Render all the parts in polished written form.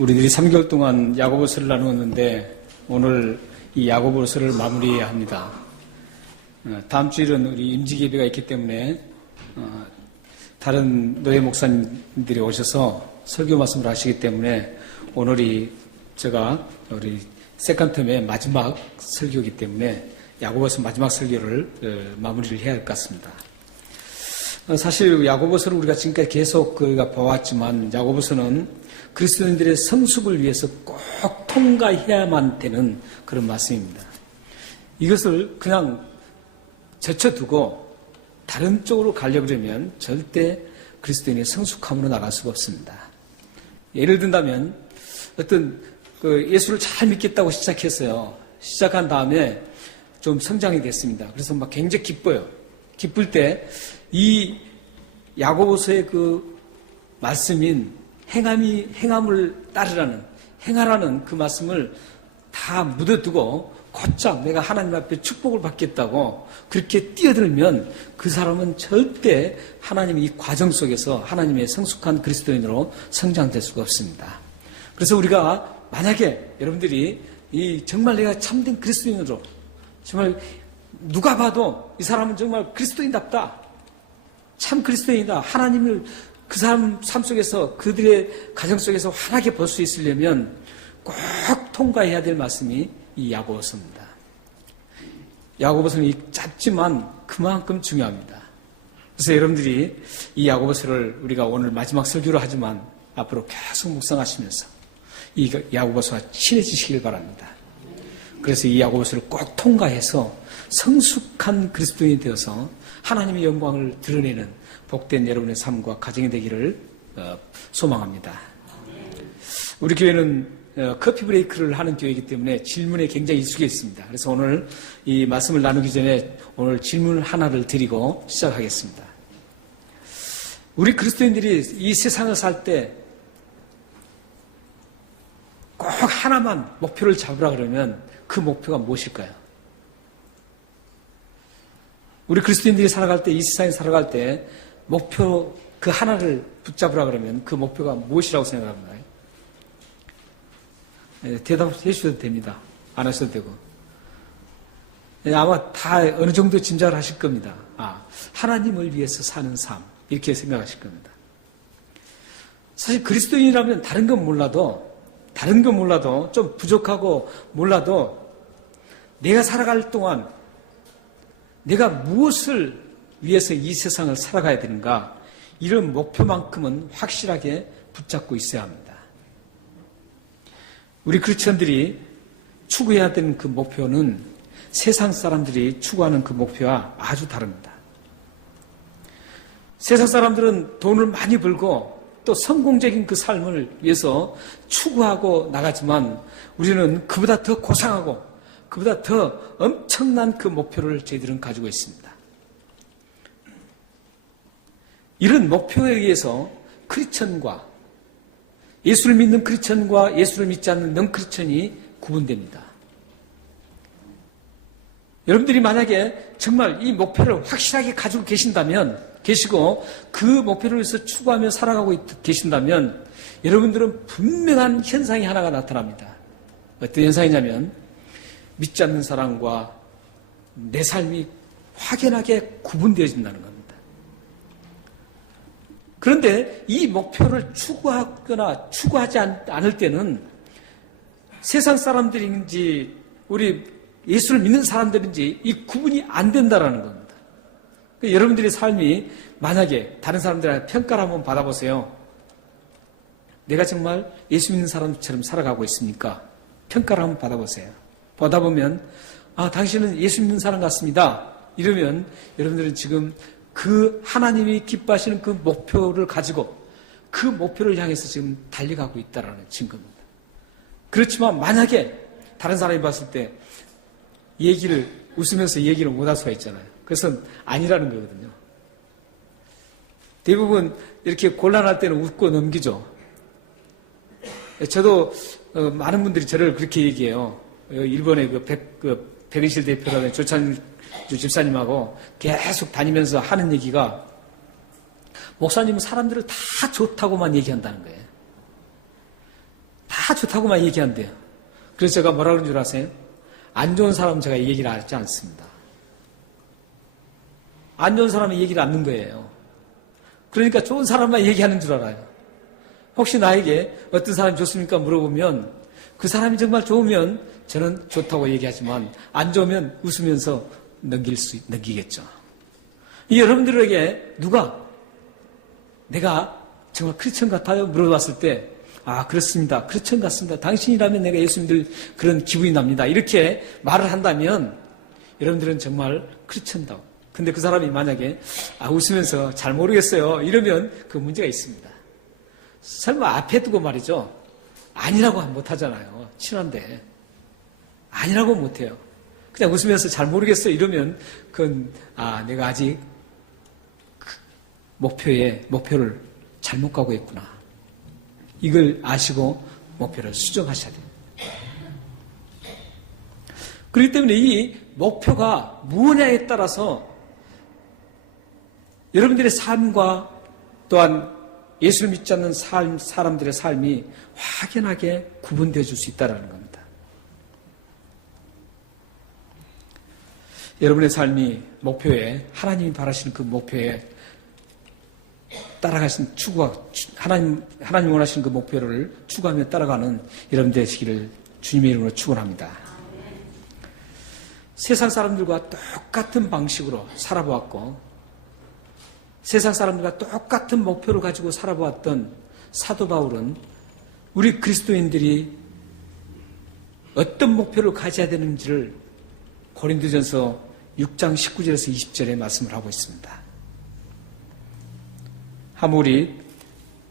우리들이 3개월 동안 야고보서를 나누었는데 오늘 이 야고보서를 마무리해야 합니다. 다음 주일은 우리 임직 예배가 있기 때문에 다른 노예 목사님들이 오셔서 설교 말씀을 하시기 때문에 오늘이 제가 우리 세컨텀의 마지막 설교이기 때문에 야고보서 마지막 설교를 마무리를 해야 할 것 같습니다. 사실 야고보서를 우리가 지금까지 계속 봐왔지만 야고보서는 그리스도인들의 성숙을 위해서 꼭 통과해야만 되는 그런 말씀입니다. 이것을 그냥 제쳐두고 다른 쪽으로 가려고 그러면 절대 그리스도인의 성숙함으로 나갈 수가 없습니다. 예를 든다면 어떤 예수를 잘 믿겠다고 시작했어요. 시작한 다음에 좀 성장이 됐습니다. 그래서 막 굉장히 기뻐요. 기쁠 때 이 야고보서의 말씀인 행함을 따르라는, 행하라는 그 말씀을 다 묻어두고 곧장 내가 하나님 앞에 축복을 받겠다고 그렇게 뛰어들면 그 사람은 절대 하나님의 이 과정 속에서 하나님의 성숙한 그리스도인으로 성장될 수가 없습니다. 그래서 우리가 만약에 여러분들이 정말 내가 참된 그리스도인으로 정말 누가 봐도 이 사람은 정말 그리스도인답다. 참 그리스도인이다. 하나님을 그 사람 삶 속에서 그들의 가정 속에서 환하게 볼 수 있으려면 꼭 통과해야 될 말씀이 이 야고보서입니다. 야고보서는 짧지만 그만큼 중요합니다. 그래서 여러분들이 이 야고보서를 우리가 오늘 마지막 설교로 하지만 앞으로 계속 묵상하시면서 이 야고보서와 친해지시길 바랍니다. 그래서 이 야고보서를 꼭 통과해서 성숙한 그리스도인이 되어서 하나님의 영광을 드러내는 복된 여러분의 삶과 가정이 되기를 소망합니다. 우리 교회는 커피 브레이크를 하는 교회이기 때문에 질문에 굉장히 익숙해 있습니다. 그래서 오늘 이 말씀을 나누기 전에 오늘 질문 하나를 드리고 시작하겠습니다. 우리 그리스도인들이 이 세상을 살 때 꼭 하나만 목표를 잡으라 그러면 그 목표가 무엇일까요? 우리 그리스도인들이 살아갈 때, 이 세상에 살아갈 때 목표 그 하나를 붙잡으라 그러면 그 목표가 무엇이라고 생각합니까? 대답해 주셔도 됩니다. 안 하셔도 되고. 아마 다 어느 정도 짐작을 하실 겁니다. 하나님을 위해서 사는 삶. 이렇게 생각하실 겁니다. 사실 그리스도인이라면 다른 건 몰라도 좀 부족하고 몰라도 내가 살아갈 동안 내가 무엇을 위해서 이 세상을 살아가야 되는가 이런 목표만큼은 확실하게 붙잡고 있어야 합니다. 우리 크리스천들이 추구해야 되는 그 목표는 세상 사람들이 추구하는 그 목표와 아주 다릅니다. 세상 사람들은 돈을 많이 벌고 또 성공적인 그 삶을 위해서 추구하고 나가지만 우리는 그보다 더 고상하고 그보다 더 엄청난 그 목표를 저희들은 가지고 있습니다. 이런 목표에 의해서 크리스천과 예수를 믿는 크리스천과 예수를 믿지 않는 넌크리스천이 구분됩니다. 여러분들이 만약에 정말 이 목표를 확실하게 가지고 계시고 그 목표를 위해서 추구하며 살아가고 계신다면 여러분들은 분명한 현상이 하나가 나타납니다. 어떤 현상이냐면 믿지 않는 사람과 내 삶이 확연하게 구분되어진다는 겁니다. 그런데 이 목표를 추구하거나 추구하지 않을 때는 세상 사람들인지 우리 예수를 믿는 사람들인지 이 구분이 안 된다는 겁니다. 그러니까 여러분들의 삶이 만약에 다른 사람들한테 평가를 한번 받아보세요. 내가 정말 예수 믿는 사람처럼 살아가고 있습니까? 평가를 한번 받아보세요. 보다 보면 당신은 예수 믿는 사람 같습니다. 이러면 여러분들은 지금 그 하나님이 기뻐하시는 그 목표를 가지고 그 목표를 향해서 지금 달려가고 있다는 증거입니다. 그렇지만 만약에 다른 사람이 봤을 때 웃으면서 얘기를 못할 수가 있잖아요. 그래서 아니라는 거거든요. 대부분 이렇게 곤란할 때는 웃고 넘기죠. 저도 많은 분들이 저를 그렇게 얘기해요. 일본의 백은실 대표라는 조찬 집사님하고 계속 다니면서 하는 얘기가 목사님은 사람들을 다 좋다고만 얘기한다는 거예요. 다 다 좋다고만 얘기한대요. 그래서 제가 뭐라 그런 줄 아세요? 안 좋은 사람은 제가 얘기를 하지 않습니다. 안 좋은 사람은 얘기를 않는 거예요. 그러니까 좋은 사람만 얘기하는 줄 알아요. 혹시 나에게 어떤 사람이 좋습니까? 물어보면 그 사람이 정말 좋으면 저는 좋다고 얘기하지만 안 좋으면 웃으면서 넘기겠죠. 여러분들에게 누가 내가 정말 크리스천 같아요? 물어봤을 때 아, 그렇습니다. 크리스천 같습니다. 당신이라면 내가 예수 믿을 그런 기분이 납니다. 이렇게 말을 한다면 여러분들은 정말 크리스천다고. 근데 그 사람이 만약에 웃으면서 잘 모르겠어요. 이러면 그 문제가 있습니다. 설마 앞에 두고 말이죠. 아니라고 못하잖아요. 친한데. 아니라고 못해요. 그냥 웃으면서 잘 모르겠어요. 이러면 그건 내가 아직 목표를 잘못 가고 있구나. 이걸 아시고 목표를 수정하셔야 돼요. 그렇기 때문에 이 목표가 무엇냐에 따라서 여러분들의 삶과 또한 예수를 믿지 않는 사람들의 삶이 확연하게 구분되어 줄 수 있다는 겁니다. 여러분의 삶이 목표에, 하나님이 바라시는 그 목표에 따라가신 하나님 원하시는 그 목표를 추구하며 따라가는 여러분 되시기를 주님의 이름으로 축원합니다. 세상 사람들과 똑같은 방식으로 살아보았고 세상 사람들과 똑같은 목표를 가지고 살아보았던 사도 바울은 우리 그리스도인들이 어떤 목표를 가져야 되는지를 고린도전서 6장 19절에서 20절에 말씀을 하고 있습니다. 한번 우리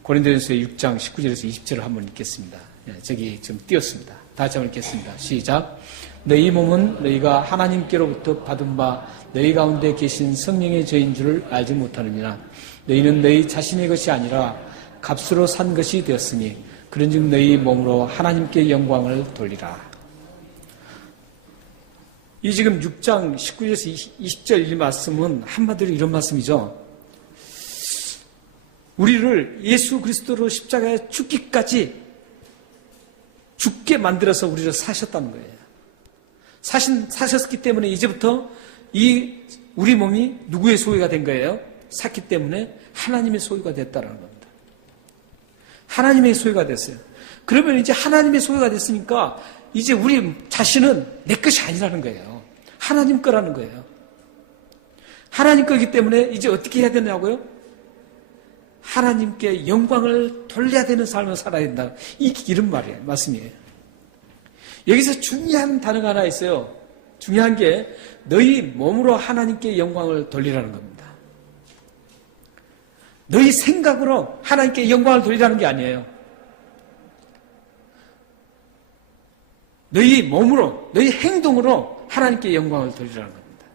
고린도전서 6장 19절에서 20절을 한번 읽겠습니다. 저기 좀 띄었습니다. 다시 한번 읽겠습니다. 시작. 너희 몸은 너희가 하나님께로부터 받은 바 너희 가운데 계신 성령의 죄인 줄을 알지 못하느니라. 너희는 너희 자신의 것이 아니라 값으로 산 것이 되었으니 그런즉 너희 몸으로 하나님께 영광을 돌리라. 이 지금 6장 19절에서 20절 이 말씀은 한마디로 이런 말씀이죠. 우리를 예수 그리스도로 십자가에 죽기까지 죽게 만들어서 우리를 사셨다는 거예요. 사셨기 때문에 이제부터 우리 몸이 누구의 소유가 된 거예요? 샀기 때문에 하나님의 소유가 됐다는 겁니다. 하나님의 소유가 됐어요. 그러면 이제 하나님의 소유가 됐으니까 이제 우리 자신은 내 것이 아니라는 거예요. 하나님 거라는 거예요. 하나님 거기 때문에 이제 어떻게 해야 되냐고요? 하나님께 영광을 돌려야 되는 삶을 살아야 된다. 이런 말이에요. 말씀이에요. 여기서 중요한 단어가 하나 있어요. 중요한 게 너희 몸으로 하나님께 영광을 돌리라는 겁니다. 너희 생각으로 하나님께 영광을 돌리라는 게 아니에요. 너희 몸으로, 너희 행동으로 하나님께 영광을 돌리라는 겁니다.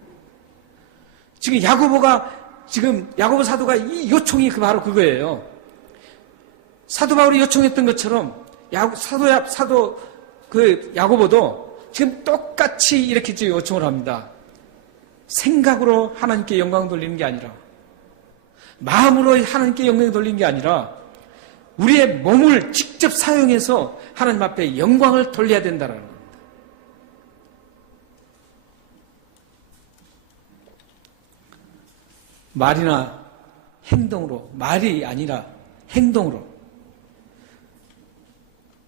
지금 야고보 사도가 이 요청이 바로 그거예요. 사도 바울이 요청했던 것처럼 야고보도 지금 똑같이 이렇게 지금 요청을 합니다. 생각으로 하나님께 영광 돌리는 게 아니라 마음으로 하나님께 영광 돌리는 게 아니라 우리의 몸을 직접 사용해서 하나님 앞에 영광을 돌려야 된다는 겁니다. 말이나 행동으로, 말이 아니라 행동으로,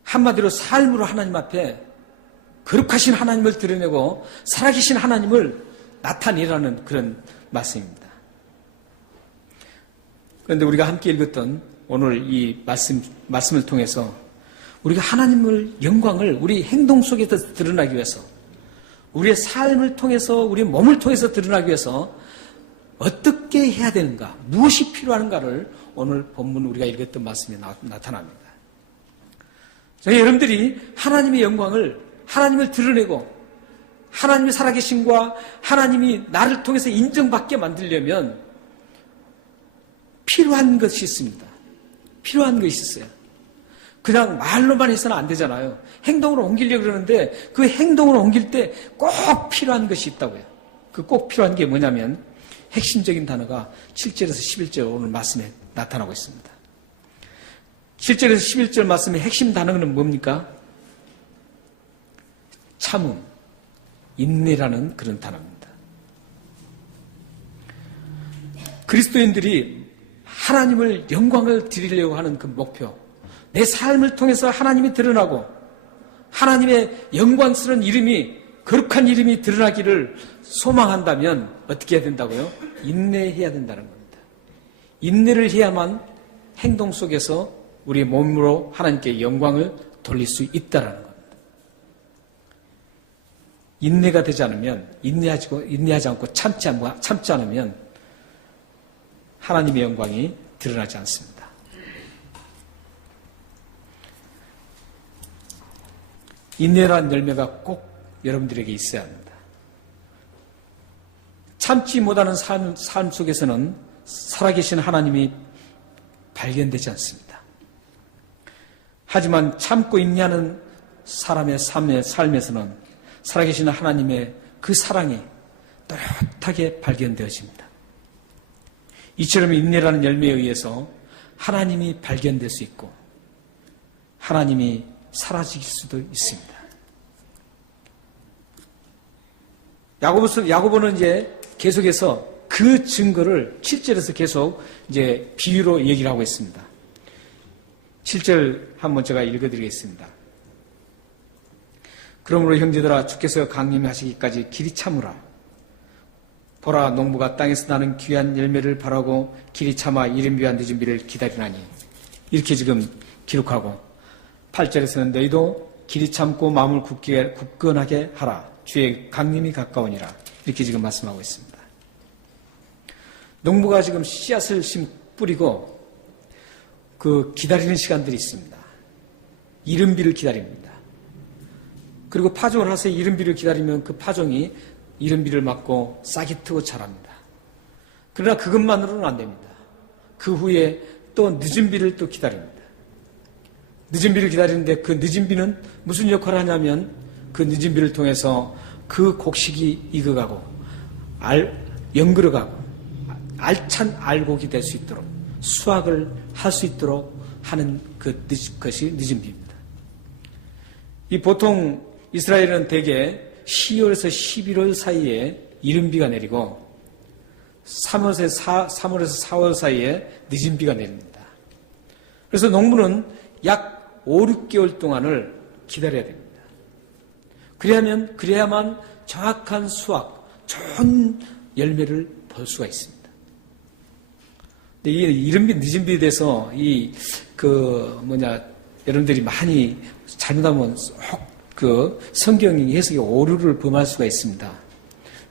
한마디로 삶으로 하나님 앞에 거룩하신 하나님을 드러내고 살아계신 하나님을 나타내라는 그런 말씀입니다. 그런데 우리가 함께 읽었던 오늘 이 말씀을 통해서 우리가 하나님을 영광을 우리 행동 속에서 드러나기 위해서 우리의 삶을 통해서 우리의 몸을 통해서 드러나기 위해서 어떻게 해야 되는가, 무엇이 필요한가를 오늘 본문 우리가 읽었던 말씀에 나타납니다. 저희 여러분들이 하나님의 영광을, 하나님을 드러내고 하나님의 살아계심과 하나님이 나를 통해서 인정받게 만들려면 필요한 것이 있습니다. 필요한 것이 있어요. 그냥 말로만 해서는 안 되잖아요. 행동으로 옮기려고 그러는데 그 행동으로 옮길 때 꼭 필요한 것이 있다고요. 그 꼭 필요한 게 뭐냐면 핵심적인 단어가 7절에서 11절 오늘 말씀에 나타나고 있습니다. 10절에서 11절 말씀의 핵심 단어는 뭡니까? 참음, 인내라는 그런 단어입니다. 그리스도인들이 하나님을 영광을 드리려고 하는 그 목표, 내 삶을 통해서 하나님이 드러나고 하나님의 영광스러운 이름이, 거룩한 이름이 드러나기를 소망한다면 어떻게 해야 된다고요? 인내해야 된다는 겁니다. 인내를 해야만 행동 속에서 우리의 몸으로 하나님께 영광을 돌릴 수 있다는 겁니다. 인내가 되지 않으면, 인내하지 않고 참지 않으면 하나님의 영광이 드러나지 않습니다. 인내라는 열매가 꼭 여러분들에게 있어야 합니다. 참지 못하는 삶 속에서는 살아계신 하나님이 발견되지 않습니다. 하지만 참고 인내하는 사람의 삶에서는 살아계신 하나님의 그 사랑이 또렷하게 발견되어집니다. 이처럼 인내라는 열매에 의해서 하나님이 발견될 수 있고 하나님이 사라질 수도 있습니다. 야고보는 이제 계속해서 그 증거를 7절에서 계속 이제 비유로 얘기를 하고 있습니다. 7절 한번 제가 읽어드리겠습니다. 그러므로 형제들아 주께서 강림하시기까지 길이 참으라. 보라 농부가 땅에서 나는 귀한 열매를 바라고 길이 참아 이른 비와 늦은 비를 기다리나니. 이렇게 지금 기록하고 8절에서는 너희도 길이 참고 마음을 굳건하게 하라. 주의 강림이 가까우니라. 이렇게 지금 말씀하고 있습니다. 농부가 지금 씨앗을 뿌리고 그 기다리는 시간들이 있습니다. 이른 비를 기다립니다. 그리고 파종을 해서 이른 비를 기다리면 그 파종이 이른 비를 맞고 싹이 트고 자랍니다. 그러나 그것만으로는 안 됩니다. 그 후에 또 늦은 비를 또 기다립니다. 늦은 비를 기다리는데 그 늦은 비는 무슨 역할을 하냐면 그 늦은 비를 통해서 그 곡식이 익어가고 연그러가고 알찬 알곡이 될 수 있도록 수확을 할 수 있도록 하는 것이 늦은 비입니다. 이 보통 이스라엘은 대개 10월에서 11월 사이에 이른 비가 내리고 3월에서 4월 사이에 늦은 비가 내립니다. 그래서 농부는 약 5, 6개월 동안을 기다려야 됩니다. 그래야만 정확한 수확, 좋은 열매를 볼 수가 있습니다. 근데 이 이른 비, 늦은 비에 대해서 여러분들이 많이 잘못하면 성경 해석이 오류를 범할 수가 있습니다.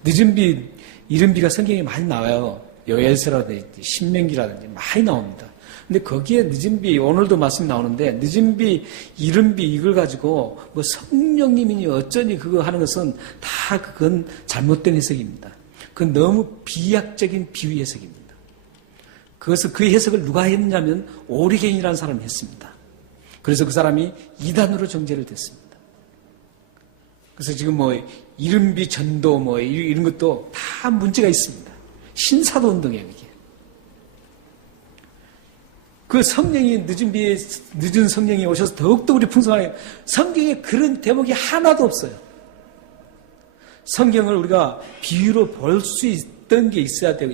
늦은 비, 이른 비가 성경에 많이 나와요. 요엘서라든지 신명기라든지 많이 나옵니다. 근데 거기에 늦은 비, 오늘도 말씀이 나오는데 늦은 비, 이른 비 이걸 가지고 뭐 성령님이니 어쩌니 그거 하는 것은 다 그건 잘못된 해석입니다. 그건 너무 비약적인 비유 해석입니다. 그것을 그 해석을 누가 했냐면 오리겐이라는 사람이 했습니다. 그래서 그 사람이 이단으로 정죄를 됐습니다. 그래서 지금 이른 비 전도 이런 것도 다 문제가 있습니다. 신사도 운동이에요, 이게. 그 성령이 늦은 성령이 오셔서 더욱더 우리 풍성하게, 성경에 그런 대목이 하나도 없어요. 성경을 우리가 비유로 볼 수 있던 게 있어야 되고,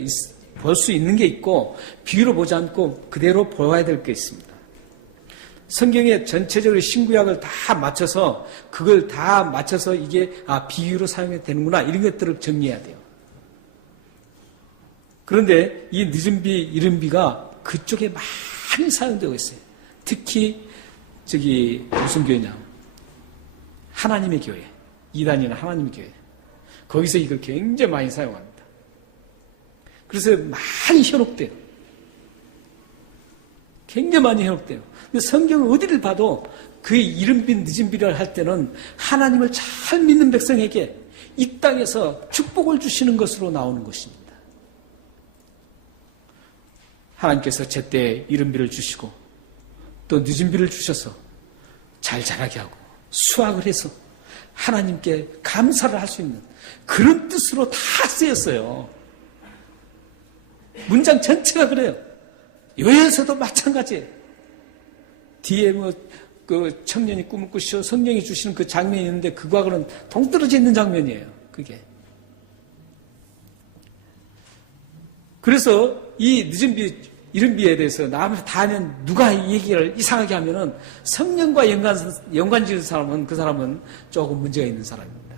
볼 수 있는 게 있고, 비유로 보지 않고 그대로 보아야 될 게 있습니다. 성경에 전체적으로 신구약을 다 맞춰서, 그걸 다 맞춰서 이게, 비유로 사용해도 되는구나, 이런 것들을 정리해야 돼요. 그런데 이 늦은 비, 이른 비가 그쪽에 많이 사용되고 있어요. 특히 무슨 교회냐? 하나님의 교회. 이단이나 하나님의 교회. 거기서 이걸 굉장히 많이 사용합니다. 그래서 많이 현혹돼요. 굉장히 많이 현혹돼요. 근데 성경 어디를 봐도 그 이른 비, 늦은 비를 할 때는 하나님을 잘 믿는 백성에게 이 땅에서 축복을 주시는 것으로 나오는 것입니다. 하나님께서 제때 이른 비를 주시고 또 늦은 비를 주셔서 잘 자라게 하고 수확을 해서 하나님께 감사를 할 수 있는 그런 뜻으로 다 쓰였어요. 문장 전체가 그래요. 요엘서도 마찬가지예요. 뒤에 그 청년이 꿈을 꾸시오 성령이 주시는 그 장면이 있는데 그거하고는 동떨어져 있는 장면이에요. 그게. 그래서 이 늦은 비, 이른 비에 대해서 남을 다 하면 누가 이 얘기를 이상하게 하면은 성령과 연관 지은 사람은 그 사람은 조금 문제가 있는 사람입니다.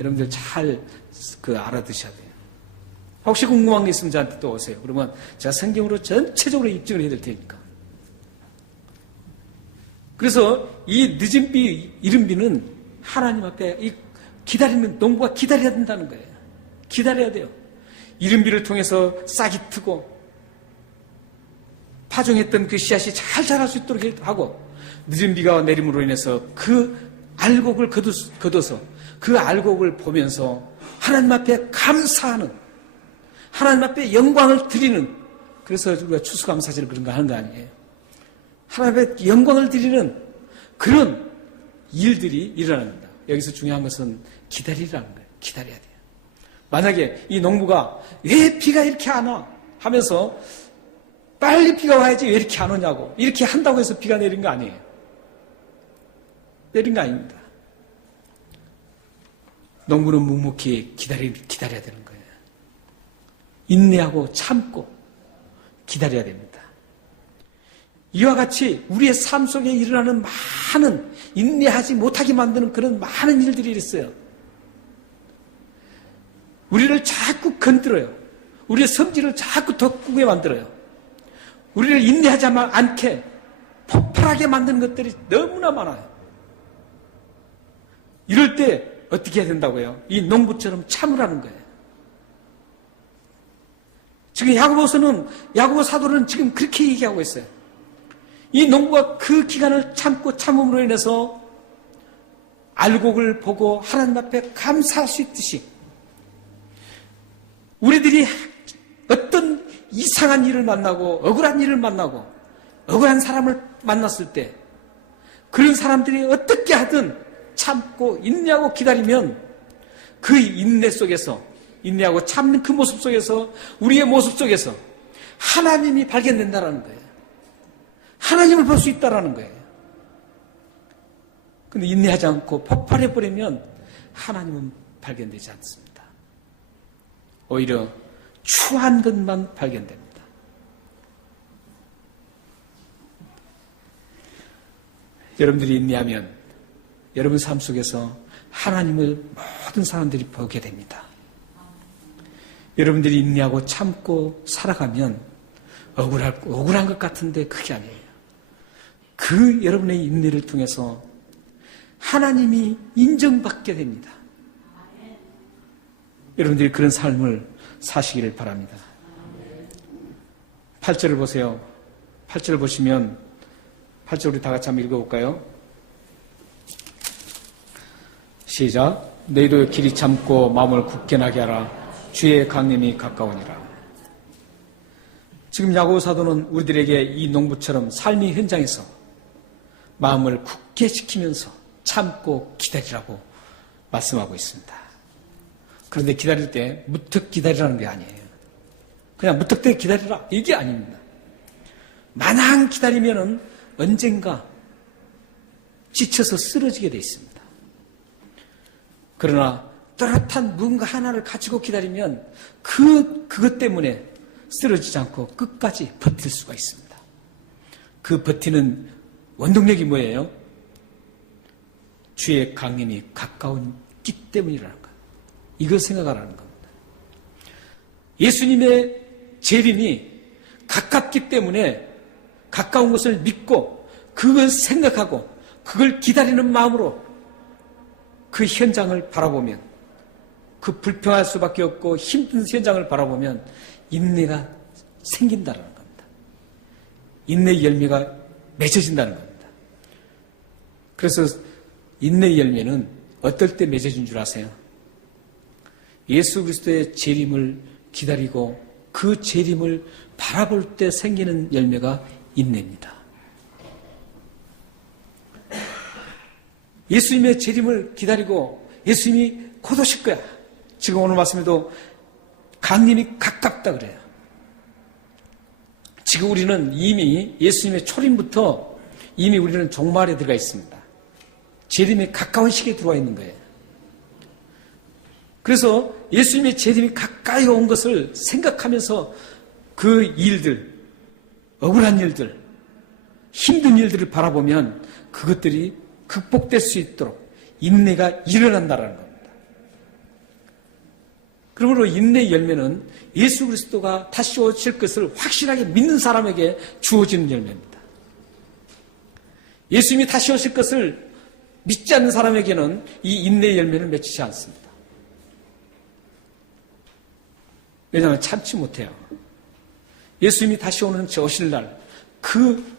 여러분들 잘 알아두셔야 돼요. 혹시 궁금한 게 있으면 저한테 또 오세요. 그러면 제가 성경으로 전체적으로 입증을 해드릴 테니까. 그래서 이 늦은 비, 이른 비는 하나님 앞에 기다리는 농부가 기다려야 된다는 거예요. 기다려야 돼요. 이른 비를 통해서 싹이 트고 파종했던 그 씨앗이 잘 자랄 수 있도록 하고 늦은 비가 내림으로 인해서 그 알곡을 거둬서 그 알곡을 보면서 하나님 앞에 감사하는 하나님 앞에 영광을 드리는 그래서 우리가 추수감사절 그런 거 하는 거 아니에요. 하나님 앞에 영광을 드리는 그런 일들이 일어납니다. 여기서 중요한 것은 기다리라는 거예요. 기다려야 돼요. 만약에 이 농부가 왜 비가 이렇게 안 와? 하면서 빨리 비가 와야지 왜 이렇게 안 오냐고 이렇게 한다고 해서 비가 내린 거 아니에요. 내린 거 아닙니다. 농부는 묵묵히 기다려야 되는 거예요. 인내하고 참고 기다려야 됩니다. 이와 같이 우리의 삶 속에 일어나는 많은 인내하지 못하게 만드는 그런 많은 일들이 있어요. 우리를 자꾸 건드려요. 우리의 성질을 자꾸 더 꾸게 만들어요. 우리를 인내하지 않게 폭발하게 만드는 것들이 너무나 많아요. 이럴 때 어떻게 해야 된다고요? 이 농부처럼 참으라는 거예요. 지금 야고보 사도는 지금 그렇게 얘기하고 있어요. 이 농부가 그 기간을 참음으로 인해서 알곡을 보고 하나님 앞에 감사할 수 있듯이 우리들이 어떤 이상한 일을 만나고 억울한 일을 만나고 억울한 사람을 만났을 때 그런 사람들이 어떻게 하든 참고 인내하고 기다리면 그 인내 속에서 인내하고 참는 그 모습 속에서 우리의 모습 속에서 하나님이 발견된다는 거예요. 하나님을 볼 수 있다는 거예요. 근데 인내하지 않고 폭발해버리면 하나님은 발견되지 않습니다. 오히려 추한 것만 발견됩니다. 여러분들이 인내하면 여러분 삶 속에서 하나님을 모든 사람들이 보게 됩니다. 여러분들이 인내하고 참고 살아가면 억울한 것 같은데 그게 아니에요. 그 여러분의 인내를 통해서 하나님이 인정받게 됩니다. 여러분들이 그런 삶을 사시기를 바랍니다. 8절을 보세요. 8절을 보시면 8절 우리 다 같이 한번 읽어볼까요? 시작. 너희도 길이 참고 마음을 굳게 나게 하라. 주의 강림이 가까우니라. 지금 야고보 사도는 우리들에게 이 농부처럼 삶의 현장에서 마음을 굳게 지키면서 참고 기다리라고 말씀하고 있습니다. 그런데 기다릴 때 무턱 기다리라는 게 아니에요. 그냥 무턱대고 기다리라 이게 아닙니다. 마냥 기다리면은 언젠가 지쳐서 쓰러지게 돼 있습니다. 그러나 또렷한 뭔가 하나를 가지고 기다리면 그것 때문에 쓰러지지 않고 끝까지 버틸 수가 있습니다. 그 버티는 원동력이 뭐예요? 주의 강림이 가까웠기 때문이라는 것. 이걸 생각하라는 겁니다. 예수님의 재림이 가깝기 때문에 가까운 것을 믿고 그걸 생각하고 그걸 기다리는 마음으로 그 현장을 바라보면 그 불평할 수밖에 없고 힘든 현장을 바라보면 인내가 생긴다는 겁니다. 인내의 열매가 맺어진다는 겁니다. 그래서 인내의 열매는 어떨 때 맺어진 줄 아세요? 예수 그리스도의 재림을 기다리고 그 재림을 바라볼 때 생기는 열매가 인내입니다. 예수님의 재림을 기다리고 예수님이 곧 오실 거야. 지금 오늘 말씀에도 강림이 가깝다 그래요. 지금 우리는 이미 예수님의 초림부터 이미 우리는 종말에 들어가 있습니다. 재림에 가까운 시기에 들어와 있는 거예요. 그래서 예수님의 재림이 가까이 온 것을 생각하면서 그 일들, 억울한 일들, 힘든 일들을 바라보면 그것들이 극복될 수 있도록 인내가 일어난다는 겁니다. 그러므로 인내의 열매는 예수 그리스도가 다시 오실 것을 확실하게 믿는 사람에게 주어지는 열매입니다. 예수님이 다시 오실 것을 믿지 않는 사람에게는 이 인내의 열매는 맺히지 않습니다. 왜냐하면 참지 못해요. 예수님이 다시 오실 날 그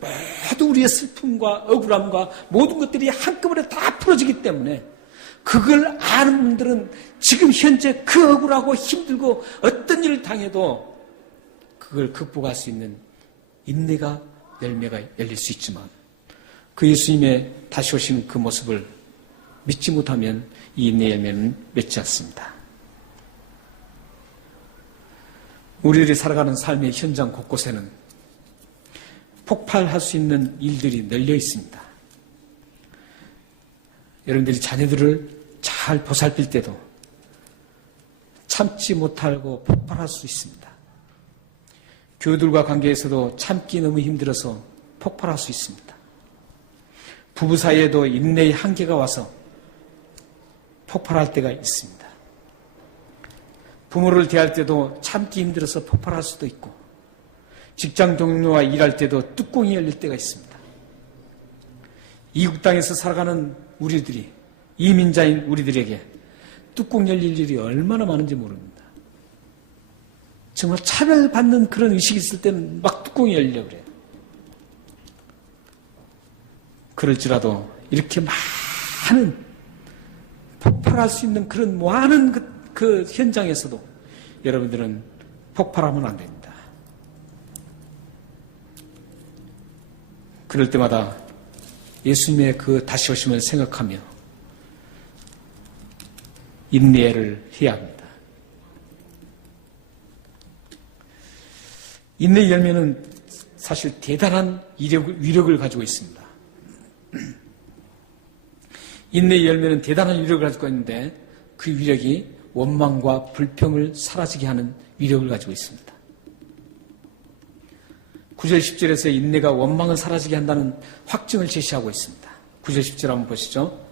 모든 우리의 슬픔과 억울함과 모든 것들이 한꺼번에 다 풀어지기 때문에 그걸 아는 분들은 지금 현재 그 억울하고 힘들고 어떤 일을 당해도 그걸 극복할 수 있는 인내가 열매가 열릴 수 있지만 그 예수님의 다시 오시는 그 모습을 믿지 못하면 이 인내 열매는 맺지 않습니다. 우리들이 살아가는 삶의 현장 곳곳에는 폭발할 수 있는 일들이 널려 있습니다. 여러분들이 자녀들을 잘 보살필 때도 참지 못하고 폭발할 수 있습니다. 교우들과 관계에서도 참기 너무 힘들어서 폭발할 수 있습니다. 부부 사이에도 인내의 한계가 와서 폭발할 때가 있습니다. 부모를 대할 때도 참기 힘들어서 폭발할 수도 있고 직장 동료와 일할 때도 뚜껑이 열릴 때가 있습니다. 이국 땅에서 살아가는 우리들이 이민자인 우리들에게 뚜껑 열릴 일이 얼마나 많은지 모릅니다. 정말 차별받는 그런 의식이 있을 때는 막 뚜껑이 열리려고 그래요. 그럴지라도 이렇게 많은 폭발할 수 있는 그런 많은 그 현장에서도 여러분들은 폭발하면 안 됩니다. 그럴 때마다 예수님의 그 다시 오심을 생각하며 인내를 해야 합니다. 인내의 열매는 사실 대단한 위력을 가지고 있습니다. 인내의 열매는 대단한 위력을 가지고 있는데 그 위력이 원망과 불평을 사라지게 하는 위력을 가지고 있습니다. 9절 10절에서 인내가 원망을 사라지게 한다는 확증을 제시하고 있습니다. 9절 10절 한번 보시죠.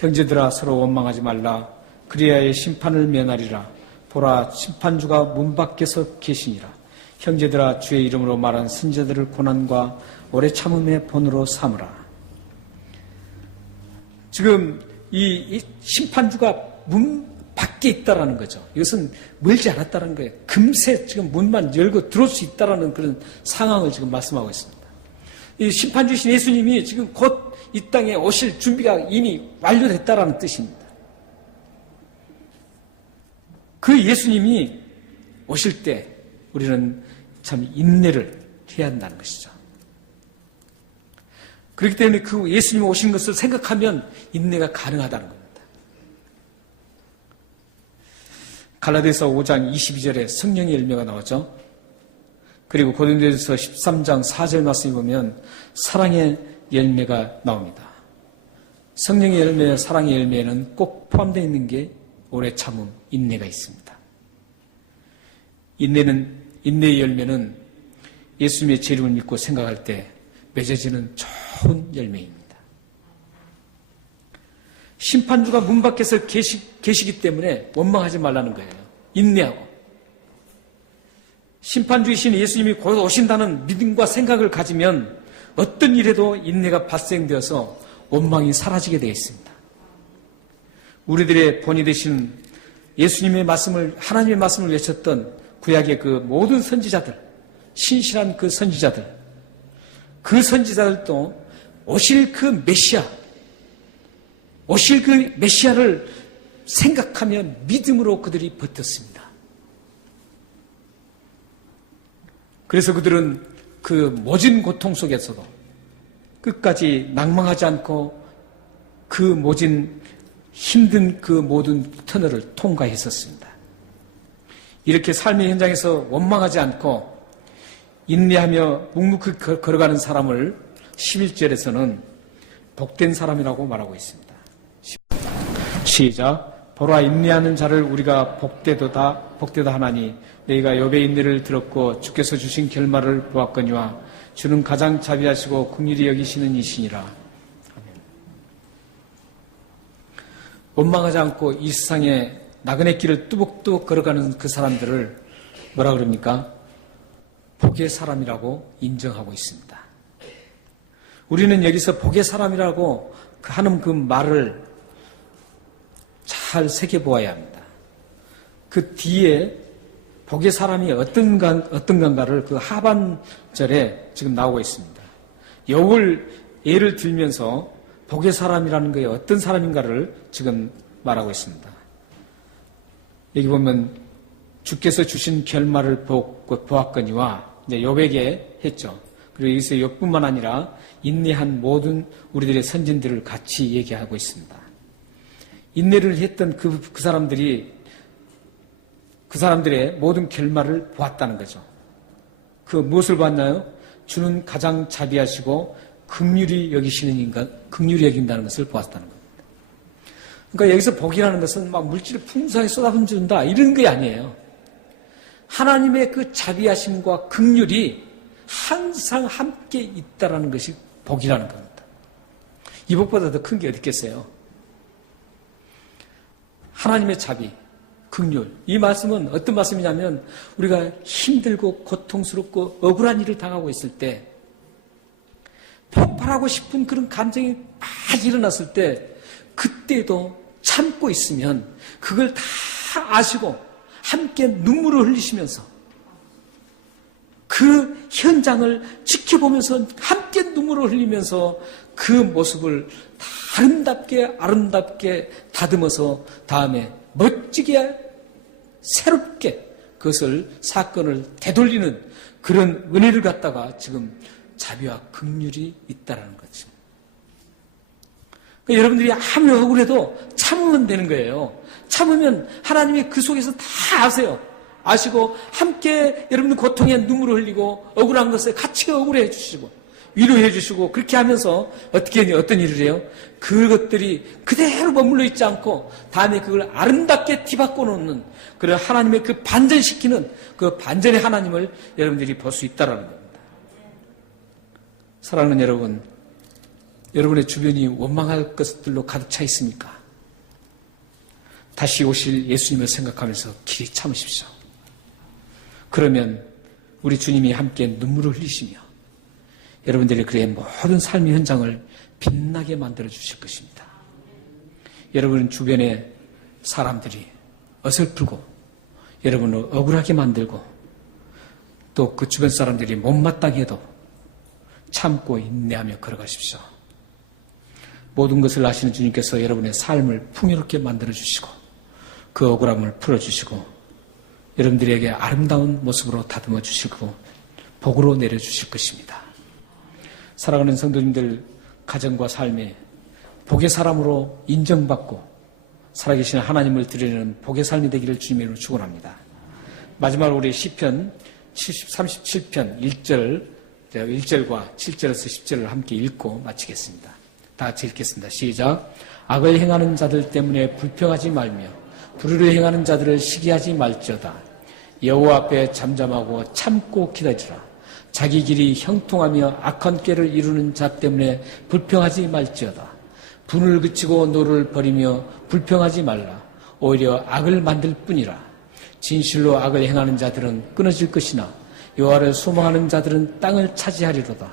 형제들아 서로 원망하지 말라. 그리하여 심판을 면하리라. 보라 심판주가 문 밖에서 계시니라. 형제들아 주의 이름으로 말한 선지자들을 고난과 오래 참음의 본으로 삼으라. 지금 이 심판주가 문 밖에 있다라는 거죠. 이것은 멀지 않았다는 거예요. 금세 지금 문만 열고 들어올 수 있다라는 그런 상황을 지금 말씀하고 있습니다. 이 심판주신 예수님이 지금 곧 이 땅에 오실 준비가 이미 완료됐다라는 뜻입니다. 그 예수님이 오실 때 우리는 참 인내를 해야 한다는 것이죠. 그렇기 때문에 그 예수님이 오신 것을 생각하면 인내가 가능하다는 겁니다. 갈라디아서 5장 22절에 성령의 열매가 나오죠. 그리고 고린도전서 13장 4절 말씀을 보면 사랑의 열매가 나옵니다. 성령의 열매, 사랑의 열매에는 꼭 포함되어 있는 게 오래 참음, 인내가 있습니다. 인내의 열매는 예수님의 재림을 믿고 생각할 때 맺어지는 좋은 열매입니다. 심판주가 문 밖에서 계시기 때문에 원망하지 말라는 거예요. 인내하고. 심판주이신 예수님이 곧 오신다는 믿음과 생각을 가지면 어떤 일에도 인내가 발생되어서 원망이 사라지게 되어 있습니다. 우리들의 본이 되신 예수님의 말씀을, 하나님의 말씀을 외쳤던 구약의 그 모든 선지자들, 신실한 그 선지자들도 오실 그 메시아를 생각하며 믿음으로 그들이 버텼습니다. 그래서 그들은 그 모진 고통 속에서도 끝까지 낭망하지 않고 그 모진 힘든 그 모든 터널을 통과했었습니다. 이렇게 삶의 현장에서 원망하지 않고 인내하며 묵묵히 걸어가는 사람을 11절에서는 복된 사람이라고 말하고 있습니다. 시작. 보라, 인내하는 자를 우리가 복되다 하나니 너희가 욥의 인내를 들었고 주께서 주신 결말을 보았거니와 주는 가장 자비하시고 긍휼히 여기시는 이시니라. 원망하지 않고 이 세상에 나그네 길을 뚜벅뚜벅 걸어가는 그 사람들을 뭐라 그럽니까? 복의 사람이라고 인정하고 있습니다. 우리는 여기서 복의 사람이라고 하는 그 말을 잘 새겨보아야 합니다. 그 뒤에 복의 사람이 어떤 건가를 그 하반절에 지금 나오고 있습니다. 욥을 예를 들면서 복의 사람이라는 게 어떤 사람인가를 지금 말하고 있습니다. 여기 보면 주께서 주신 결말을 보았거니와 욥에게 했죠. 그리고 여기서 욥뿐만 아니라 인내한 모든 우리들의 선진들을 같이 얘기하고 있습니다. 인내를 했던 그 사람들의 모든 결말을 보았다는 거죠. 그 무엇을 봤나요? 주는 가장 자비하시고 긍휼히 여기시는 인간, 긍휼히 여긴다는 것을 보았다는 겁니다. 그러니까 여기서 복이라는 것은 막 물질을 풍성하게 쏟아붓는다 이런 게 아니에요. 하나님의 그 자비하심과 긍휼이 항상 함께 있다라는 것이 복이라는 겁니다. 이 복보다 더 큰 게 어디 있겠어요? 하나님의 자비, 긍휼. 이 말씀은 어떤 말씀이냐면 우리가 힘들고 고통스럽고 억울한 일을 당하고 있을 때 폭발하고 싶은 그런 감정이 막 일어났을 때 그때도 참고 있으면 그걸 다 아시고 함께 눈물을 흘리시면서 그 현장을 지켜보면서 함께 눈물을 흘리면서 그 모습을 아름답게 다듬어서 다음에 멋지게 새롭게 그것을 사건을 되돌리는 그런 은혜를 갖다가 지금 자비와 긍휼이 있다라는 거죠. 그러니까 여러분들이 아무리 억울해도 참으면 되는 거예요. 참으면 하나님이 그 속에서 다 아시고 함께 여러분들 고통에 눈물을 흘리고 억울한 것에 같이 억울해 주시고 위로해 주시고 그렇게 하면서 어떤 일을 해요? 그것들이 그대로 머물러 있지 않고 다음에 그걸 아름답게 뒤바꿔 놓는 그런 하나님의 그 반전시키는 그 반전의 하나님을 여러분들이 볼 수 있다는 겁니다. 사랑하는 여러분, 여러분의 주변이 원망할 것들로 가득 차 있습니까? 다시 오실 예수님을 생각하면서 길이 참으십시오. 그러면 우리 주님이 함께 눈물을 흘리시며 여러분들의 그의 모든 삶의 현장을 빛나게 만들어 주실 것입니다. 여러분 주변의 사람들이 어설프고 여러분을 억울하게 만들고 또 그 주변 사람들이 못마땅해 해도 참고 인내하며 걸어가십시오. 모든 것을 아시는 주님께서 여러분의 삶을 풍요롭게 만들어 주시고 그 억울함을 풀어주시고 여러분들에게 아름다운 모습으로 다듬어 주시고 복으로 내려주실 것입니다. 사랑하는 성도님들 가정과 삶에 복의 사람으로 인정받고 살아계신 하나님을 드리는 복의 삶이 되기를 주님으로 축원합니다. 마지막으로 우리 시편 37편 1절과 7절에서 10절을 함께 읽고 마치겠습니다. 다 같이 읽겠습니다. 시작. 악을 행하는 자들 때문에 불평하지 말며 불의를 행하는 자들을 시기하지 말지어다. 여호와 앞에 잠잠하고 참고 기다리라. 자기 길이 형통하며 악한 꾀를 이루는 자 때문에 불평하지 말지어다. 분을 그치고 노를 버리며 불평하지 말라. 오히려 악을 만들 뿐이라. 진실로 악을 행하는 자들은 끊어질 것이나 여호와를 소망하는 자들은 땅을 차지하리로다.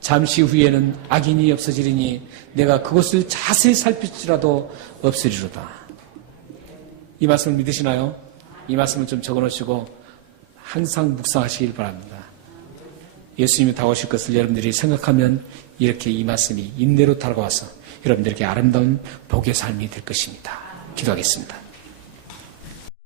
잠시 후에는 악인이 없어지리니 내가 그것을 자세히 살필지라도 없으리로다. 이 말씀을 믿으시나요? 이 말씀을 좀 적어놓으시고 항상 묵상하시길 바랍니다. 예수님이 다오실 것을 여러분들이 생각하면 이렇게 이 말씀이 인내로 다가와서 여러분들에게 아름다운 복의 삶이 될 것입니다. 기도하겠습니다.